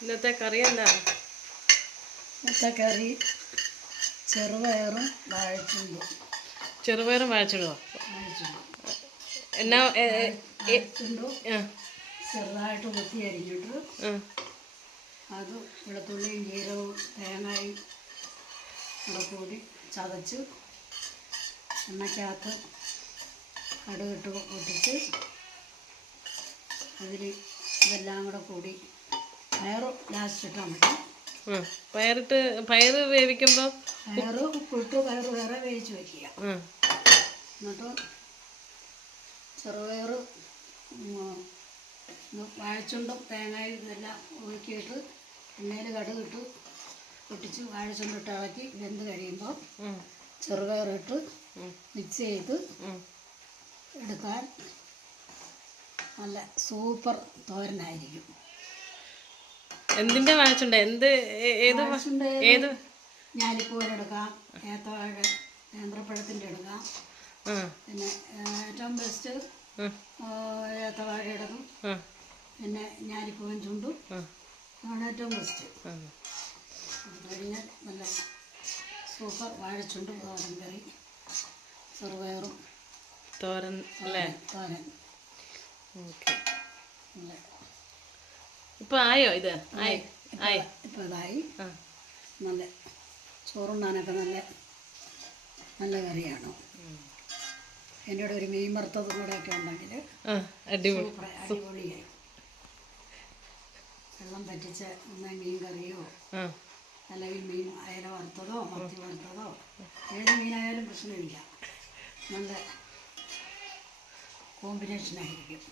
ഇന്നത്തെ കറി എന്താ? ഇന്നത്തെ കറി ചെറുപയറും വാഴച്ചുണ്ടും. ചെറുപയറും വാഴച്ചുണ്ടോ? എന്നാ വാഴച്ചുണ്ടും ചെറുതായിട്ട് കൊത്തി അരിഞ്ഞിട്ട് അത് വെളുത്തുള്ളിയും ജീരകവും തേങ്ങയും കൂടെ കൂടി ചതച്ച് എണ്ണയ്ക്കകത്ത് കടുകിട്ട് പൊട്ടിച്ച് അതിൽ ഇതെല്ലാം കൂടെ കൂടി പയറ് ലാസ്റ്റ് ഇട്ടാൽ മതി. പയറ് വേവിക്കുമ്പോൾ പയറ് ഉപ്പിട്ട് പയറ് വേറെ വേവിച്ച് വയ്ക്കുക. എന്നിട്ട് ചെറുപയർ വാഴച്ചുണ്ടും തേങ്ങയും ഇതെല്ലാം ഒതുക്കിയിട്ട് എണ്ണയിൽ കടുകിട്ട് പൊട്ടിച്ച് വാഴച്ചുണ്ടിട്ട് ഇളക്കി വെന്ത് കഴിയുമ്പോൾ ചെറുപയറിട്ട് മിക്സ് ചെയ്ത് എടുക്കാൻ നല്ല സൂപ്പർ തോരനായിരിക്കും. എന്തിൻ്റെ വാഴച്ചുണ്ട്? ഏത് ഞാലിപ്പൂവനെടുക്കാം, നേന്ത്രപ്പഴത്തിൻ്റെ എടുക്കാം. പിന്നെ ഏറ്റവും ബെസ്റ്റ് ഏത്തവാഴ എടുക്കും. പിന്നെ ഞാലിപ്പൂവൻ ചുണ്ടും ആണ് ഏറ്റവും ബെസ്റ്റ്. കഴിഞ്ഞാൽ നല്ല സൂപ്പർ വാഴച്ചുണ്ടും തോരൻ കറി, ചെറുപയറും തോരൻ. തോരൻ. ഇപ്പം ആയോ? ഇത് ഇപ്പം ഇതായി. നല്ല ചോറുണ്ണാനൊക്കെ നല്ല കറിയാണ്. എൻ്റെ കൂടെ ഒരു മീൻ വറുത്തതും കൂടെ ഒക്കെ ഉണ്ടെങ്കിൽ അടിപൊളിയായി. വെള്ളം പറ്റിച്ച മീൻ കറിയോ അല്ലെങ്കിൽ മീൻ അയല വറുത്തതോ മത്തി വറുത്തതോ ഏത് മീനായാലും പ്രശ്നമില്ല. നല്ല കോമ്പിനേഷനായിരിക്കും.